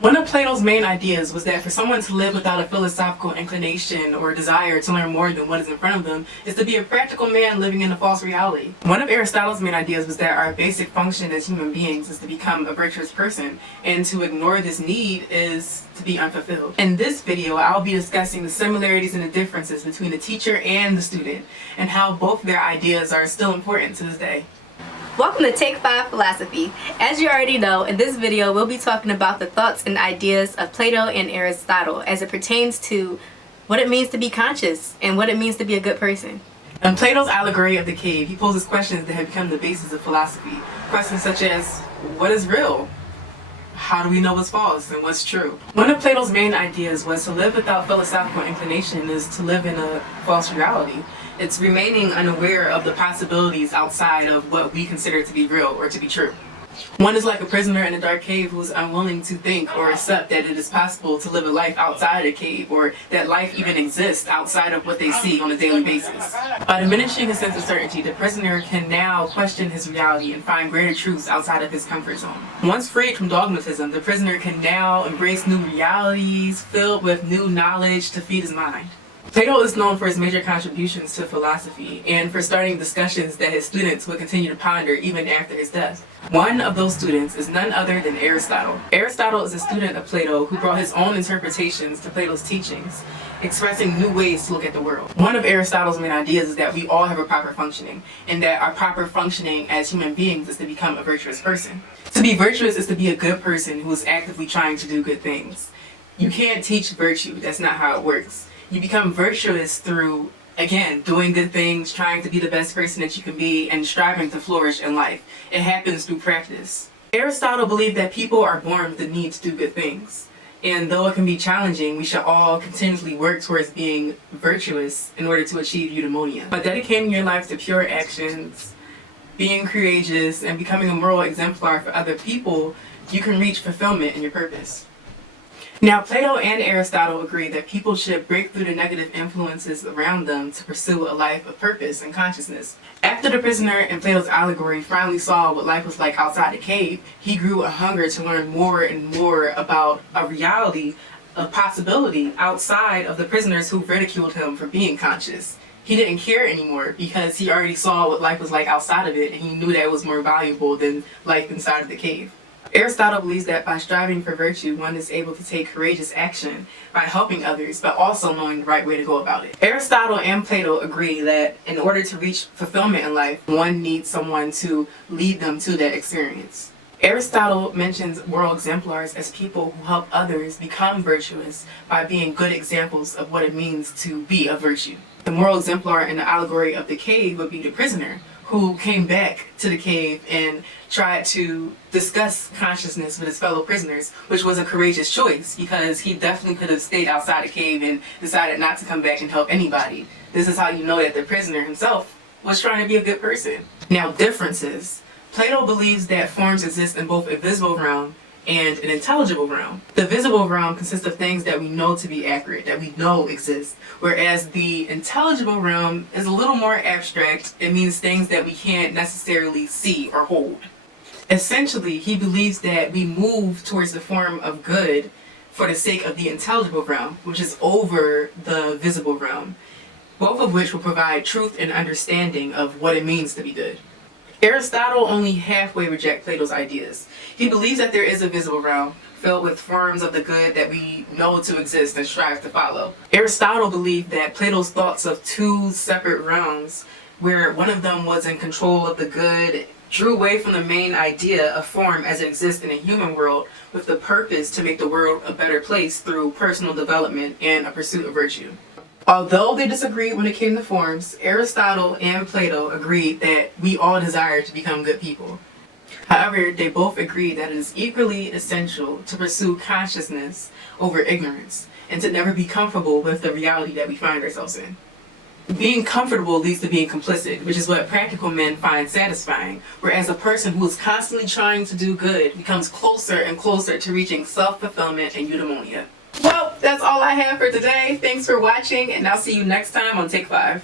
One of Plato's main ideas was that for someone to live without a philosophical inclination or desire to learn more than what is in front of them is to be a practical man living in a false reality. One of Aristotle's main ideas was that our basic function as human beings is to become a virtuous person, and to ignore this need is to be unfulfilled. In this video, I'll be discussing the similarities and the differences between the teacher and the student, and how both their ideas are still important to this day. Welcome to Take 5 Philosophy. As you already know, in this video we'll be talking about the thoughts and ideas of Plato and Aristotle as it pertains to what it means to be conscious and what it means to be a good person. In Plato's allegory of the cave, he poses questions that have become the basis of philosophy. Questions such as, what is real? How do we know what's false and what's true? One of Plato's main ideas was to live without philosophical inclination is to live in a false reality. It's remaining unaware of the possibilities outside of what we consider to be real or to be true. One is like a prisoner in a dark cave who is unwilling to think or accept that it is possible to live a life outside a cave, or that life even exists outside of what they see on a daily basis. By diminishing his sense of certainty, the prisoner can now question his reality and find greater truths outside of his comfort zone. Once freed from dogmatism, the prisoner can now embrace new realities filled with new knowledge to feed his mind. Plato is known for his major contributions to philosophy and for starting discussions that his students would continue to ponder even after his death. One of those students is none other than Aristotle. Aristotle is a student of Plato who brought his own interpretations to Plato's teachings, expressing new ways to look at the world. One of Aristotle's main ideas is that we all have a proper functioning, and that our proper functioning as human beings is to become a virtuous person. To be virtuous is to be a good person who is actively trying to do good things. You can't teach virtue, that's not how it works. You become virtuous through, again, doing good things, trying to be the best person that you can be, and striving to flourish in life. It happens through practice. Aristotle believed that people are born with the need to do good things. And though it can be challenging, we should all continuously work towards being virtuous in order to achieve eudaimonia. By dedicating your life to pure actions, being courageous, and becoming a moral exemplar for other people, you can reach fulfillment in your purpose. Now, Plato and Aristotle agree that people should break through the negative influences around them to pursue a life of purpose and consciousness. After the prisoner in Plato's allegory finally saw what life was like outside the cave, he grew a hunger to learn more and more about a reality, a possibility outside of the prisoners who ridiculed him for being conscious. He didn't care anymore because he already saw what life was like outside of it, and he knew that it was more valuable than life inside of the cave. Aristotle believes that by striving for virtue, one is able to take courageous action by helping others, but also knowing the right way to go about it. Aristotle and Plato agree that in order to reach fulfillment in life, one needs someone to lead them to that experience. Aristotle mentions moral exemplars as people who help others become virtuous by being good examples of what it means to be a virtue. The moral exemplar in the allegory of the cave would be the prisoner, who came back to the cave and tried to discuss consciousness with his fellow prisoners, which was a courageous choice because he definitely could have stayed outside the cave and decided not to come back and help anybody. This is how you know that the prisoner himself was trying to be a good person. Now, differences. Plato believes that forms exist in both a visible realm and an intelligible realm. The visible realm consists of things that we know to be accurate, that we know exist, whereas the intelligible realm is a little more abstract. It means things that we can't necessarily see or hold. Essentially, he believes that we move towards the form of good for the sake of the intelligible realm, which is over the visible realm, both of which will provide truth and understanding of what it means to be good. Aristotle only halfway rejects Plato's ideas. He believes that there is a visible realm filled with forms of the good that we know to exist and strive to follow. Aristotle believed that Plato's thoughts of two separate realms, where one of them was in control of the good, drew away from the main idea of form as it exists in a human world, with the purpose to make the world a better place through personal development and a pursuit of virtue. Although they disagreed when it came to forms, Aristotle and Plato agreed that we all desire to become good people. However, they both agreed that it is equally essential to pursue consciousness over ignorance, and to never be comfortable with the reality that we find ourselves in. Being comfortable leads to being complicit, which is what practical men find satisfying, whereas a person who is constantly trying to do good becomes closer and closer to reaching self-fulfillment and eudaimonia. Well, that's all I have for today. Thanks for watching, and I'll see you next time on Take 5.